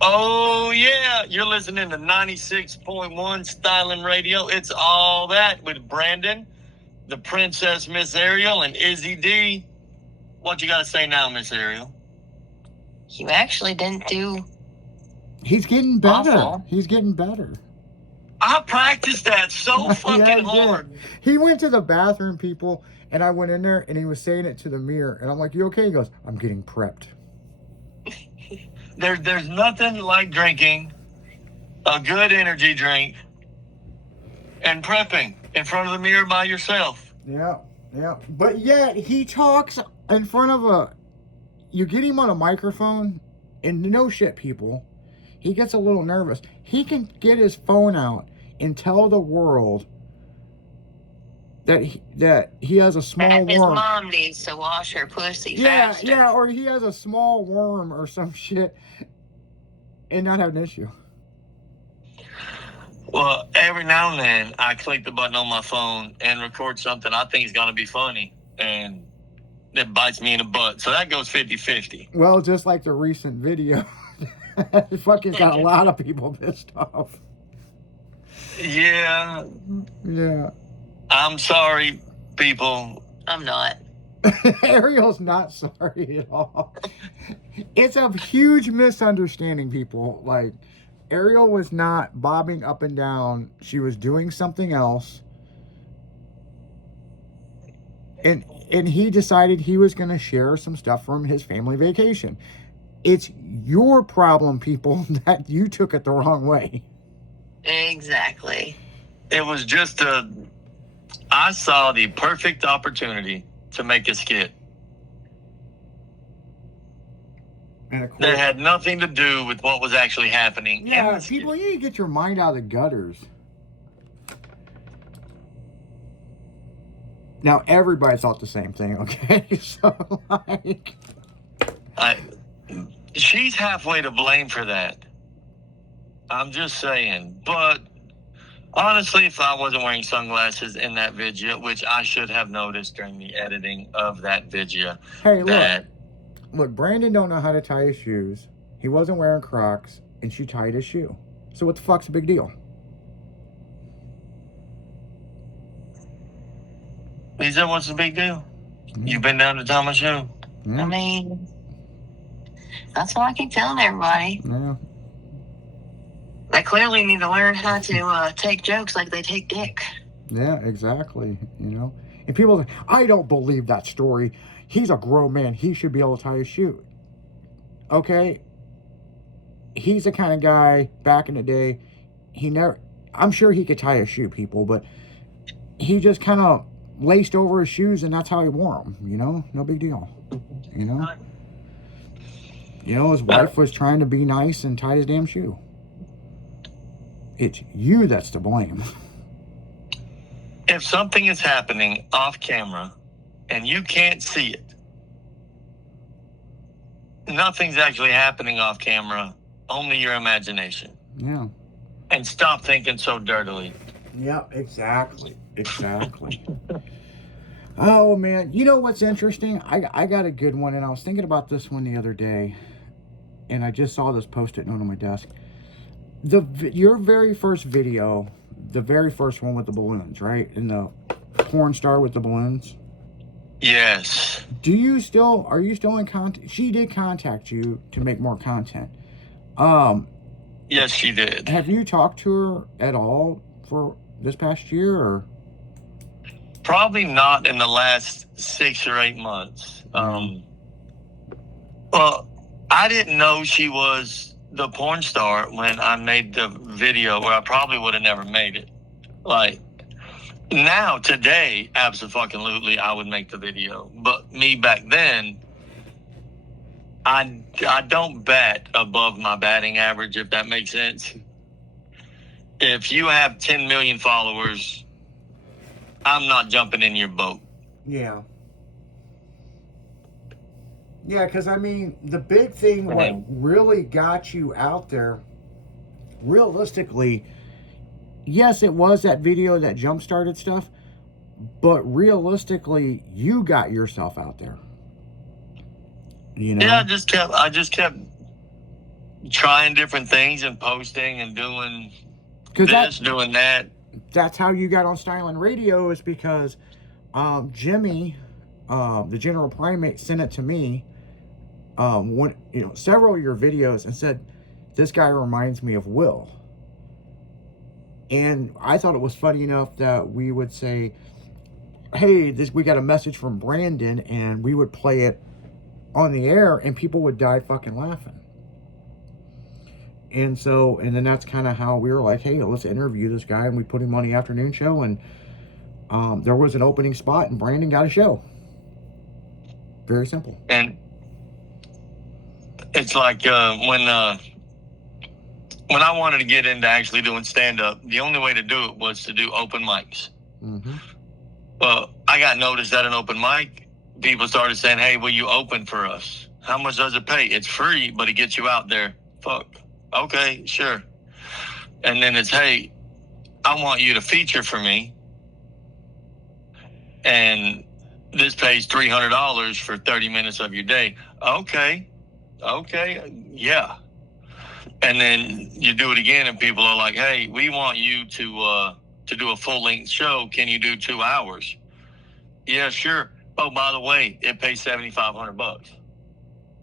Oh, yeah. You're listening to 96.1 Styling Radio. It's all that with Brandon, the Princess Miss Ariel, and Izzy D. What you got to say now, Miss Ariel? You actually didn't do. He's getting better. Awful. He's getting better. I practiced that so fucking hard. He went to the bathroom, people, and I went in there, and he was saying it to the mirror. And I'm like, you okay? He goes, I'm getting prepped. There's nothing like drinking a good energy drink and prepping in front of the mirror by yourself. Yeah. But yet, he talks in front of a... You get him on a microphone, and no shit, people. He gets a little nervous. He can get his phone out and tell the world that he has a small worm. His mom needs to wash her pussy faster. Yeah, or he has a small worm or some shit and not have an issue. Well, every now and then, I click the button on my phone and record something I think is going to be funny, and it bites me in the butt. So that goes 50-50. Well, just like the recent video. It fucking got a lot of people pissed off. Yeah. I'm sorry, people. I'm not. Ariel's not sorry at all. It's a huge misunderstanding, people. Like, Ariel was not bobbing up and down. She was doing something else. And he decided he was going to share some stuff from his family vacation. It's your problem, people, that you took it the wrong way. Exactly. It was just I saw the perfect opportunity to make a skit. And of course, that had nothing to do with what was actually happening. Yeah, people, you need to get your mind out of the gutters. Now, everybody thought the same thing, okay? So, like... She's halfway to blame for that. I'm just saying. But, honestly, if I wasn't wearing sunglasses in that video, which I should have noticed during the editing of that video. Hey, look, Brandon don't know how to tie his shoes. He wasn't wearing Crocs, and she tied his shoe. So what the fuck's the big deal? He said, what's the big deal? You've been down to tie my shoe. I mean, that's what I keep telling everybody. Yeah. They clearly need to learn how to take jokes like they take dick. Yeah, exactly. You know? And people say, I don't believe that story. He's a grown man. He should be able to tie his shoe. Okay? He's the kind of guy, back in the day, I'm sure he could tie a shoe, people, but he just kind of laced over his shoes, and that's how he wore them, you know? No big deal. You know? His wife was trying to be nice and tie his damn shoe. It's you that's to blame. If something is happening off camera and you can't see it, nothing's actually happening off camera, only your imagination. Yeah. And stop thinking so dirtily. Yeah, exactly. Oh, man. You know what's interesting? I got a good one, and I was thinking about this one the other day, and I just saw this Post-it note on my desk. Your very first video, the very first one with the balloons, right? And the porn star with the balloons? Yes. Are you still in contact? She did contact you to make more content. Yes, she did. Have you talked to her at all for this past year, or? Probably not in the last 6 or 8 months. Well, I didn't know she was the porn star when I made the video, or I probably would have never made it. Like, now, today, absolutely, I would make the video. But me back then, I don't bat above my batting average, if that makes sense. If you have 10 million followers, I'm not jumping in your boat. Yeah. Yeah, because, I mean, the big thing, what really got you out there, realistically, yes, it was that video that jump-started stuff, but realistically, you got yourself out there. You know? Yeah, I just kept trying different things and posting and doing this, doing that. That's how you got on Styling Radio, is because Jimmy, the General Primate, sent it to me. When, several of your videos, and said, this guy reminds me of Will. And I thought it was funny enough that we would say, hey, we got a message from Brandon, and we would play it on the air, and people would die fucking laughing. And then that's kind of how we were like, hey, let's interview this guy, and we put him on the afternoon show, and there was an opening spot, and Brandon got a show. Very simple. And it's like when I wanted to get into actually doing stand-up, the only way to do it was to do open mics. Mm-hmm. Well, I got noticed at an open mic. People started saying, hey, will you open for us? How much does it pay? It's free, but it gets you out there. Fuck. Okay, sure. And then it's, hey, I want you to feature for me. And this pays $300 for 30 minutes of your day. Okay, yeah. And then you do it again, and people are like, hey, we want you to do a full-length show. Can you do 2 hours? Yeah, sure. Oh, by the way, it pays $7,500.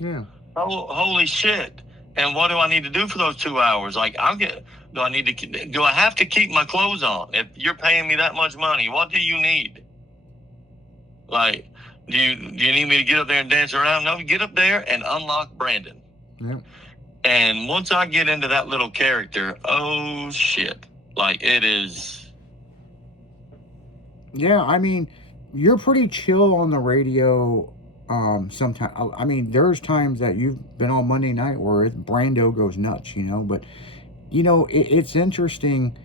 Yeah. Oh, holy shit. And what do I need to do for those 2 hours? Like, do I have to keep my clothes on? If you're paying me that much money, what do you need? Like, do you need me to get up there and dance around? No, get up there and unlock Brandon. Yeah. And once I get into that little character, oh shit. Like, it is. Yeah, I mean, you're pretty chill on the radio. Sometimes, I mean, there's times that you've been on Monday night where Brando goes nuts, but it's interesting.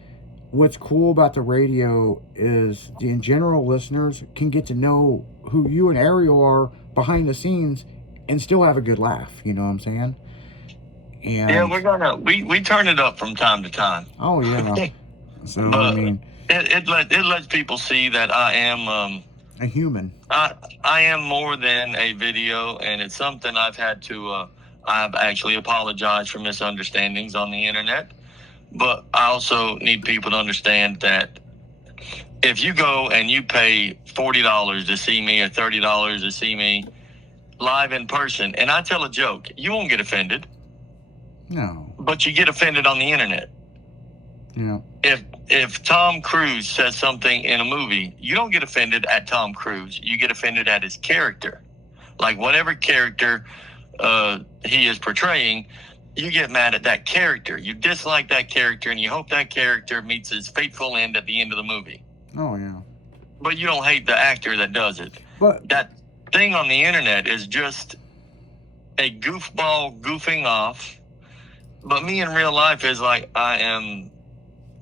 What's cool about the radio is the in general listeners can get to know who you and Ariel are behind the scenes and still have a good laugh. You know what I'm saying? And yeah, we turn it up from time to time. Oh yeah. So but I mean, it lets people see that I am a human. I am more than a video, and it's something I've had to. I've actually apologized for misunderstandings on the internet, but I also need people to understand that if you go and you pay $40 to see me or $30 to see me live in person, and I tell a joke, you won't get offended. No. But you get offended on the internet. Yeah. If Tom Cruise says something in a movie, you don't get offended at Tom Cruise. You get offended at his character. Like, whatever character he is portraying, you get mad at that character. You dislike that character, and you hope that character meets his fateful end at the end of the movie. Oh, yeah. But you don't hate the actor that does it. But that thing on the internet is just a goofball goofing off. But me in real life is like, I am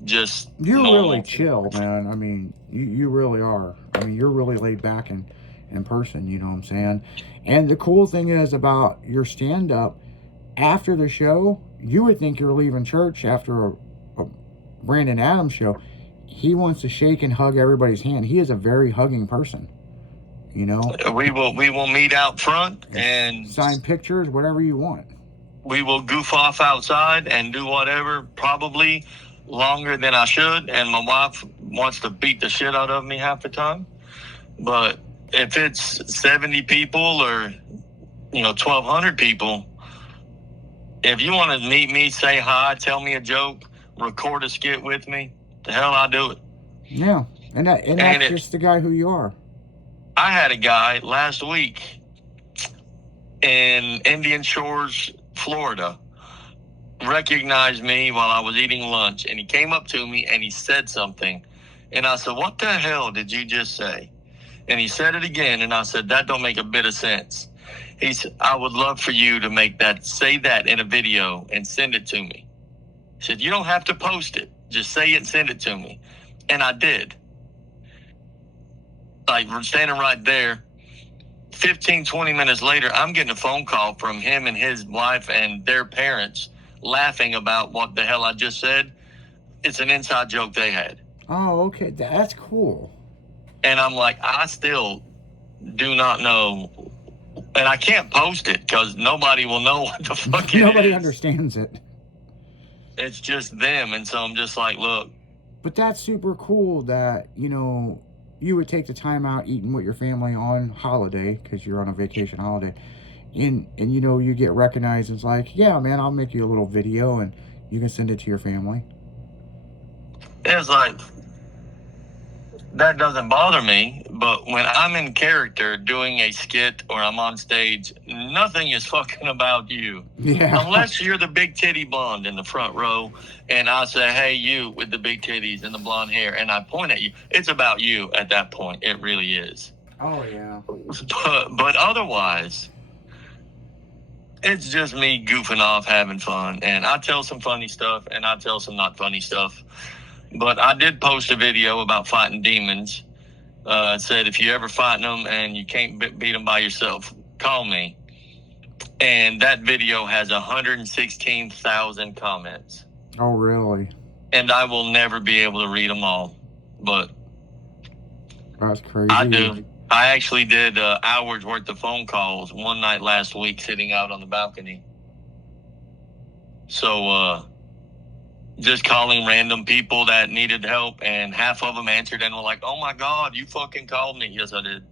just you're normal. Really chill, man. I mean, you really are. I mean, you're really laid back in person, you know what I'm saying? And the cool thing is about your stand-up, after the show, you would think you're leaving church after a Brandon Adams show. He wants to shake and hug everybody's hand. He is a very hugging person, We will meet out front and sign pictures, whatever you want. We will goof off outside and do whatever, probably longer than I should. And my wife wants to beat the shit out of me half the time. But if it's 70 people or, 1,200 people, if you want to meet me, say hi, tell me a joke, record a skit with me, the hell I'll do it. Yeah. And that's just the guy who you are. I had a guy last week in Indian Shores, Florida, recognized me while I was eating lunch, and he came up to me and he said something, and I said, what the hell did you just say? And he said it again, and I said, that don't make a bit of sense. He said, I would love for you to say that in a video and send it to me. He said, you don't have to post it, just say it and send it to me. And I did. Like, we're standing right there. 15, 20 minutes later, I'm getting a phone call from him and his wife and their parents laughing about what the hell I just said. It's an inside joke they had. Oh, okay. That's cool. And I'm like, I still do not know And I can't post it because nobody will know what the fuck it Nobody is. understands it. It's just them. And so I'm just like, look. But that's super cool that, you know, you would take the time out eating with your family on holiday because you're on a vacation holiday. And you know, you get recognized. It's like, yeah, man, I'll make you a little video and you can send it to your family. It's like, that doesn't bother me, but when I'm in character doing a skit or I'm on stage, nothing is fucking about you. Yeah. Unless you're the big titty blonde in the front row and I say, hey, you with the big titties and the blonde hair, and I point at you. It's about you at that point. It really is. Oh, yeah. But otherwise, it's just me goofing off, having fun. And I tell some funny stuff and I tell some not funny stuff. But I did post a video about fighting demons. It said, if you ever fighting them and you can't beat them by yourself, call me. And that video has 116,000 comments. Oh, really? And I will never be able to read them all. But That's crazy. I do. I actually did hours worth of phone calls one night last week sitting out on the balcony. So, just calling random people that needed help, and half of them answered and were like, oh my God, you fucking called me. Yes, I did.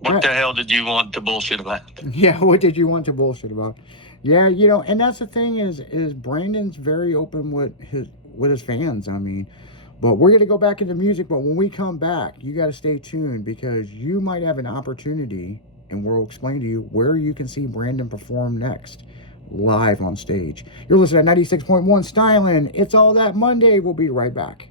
What the hell did you want to bullshit about? Yeah, what did you want to bullshit about? Yeah, you know, and that's the thing is Brandon's very open with his fans. I mean, but we're going to go back into music, but when we come back, you got to stay tuned because you might have an opportunity, and we'll explain to you where you can see Brandon perform next. Live on stage. You're listening to 96.1 Stylin'. It's All That Monday. We'll be right back.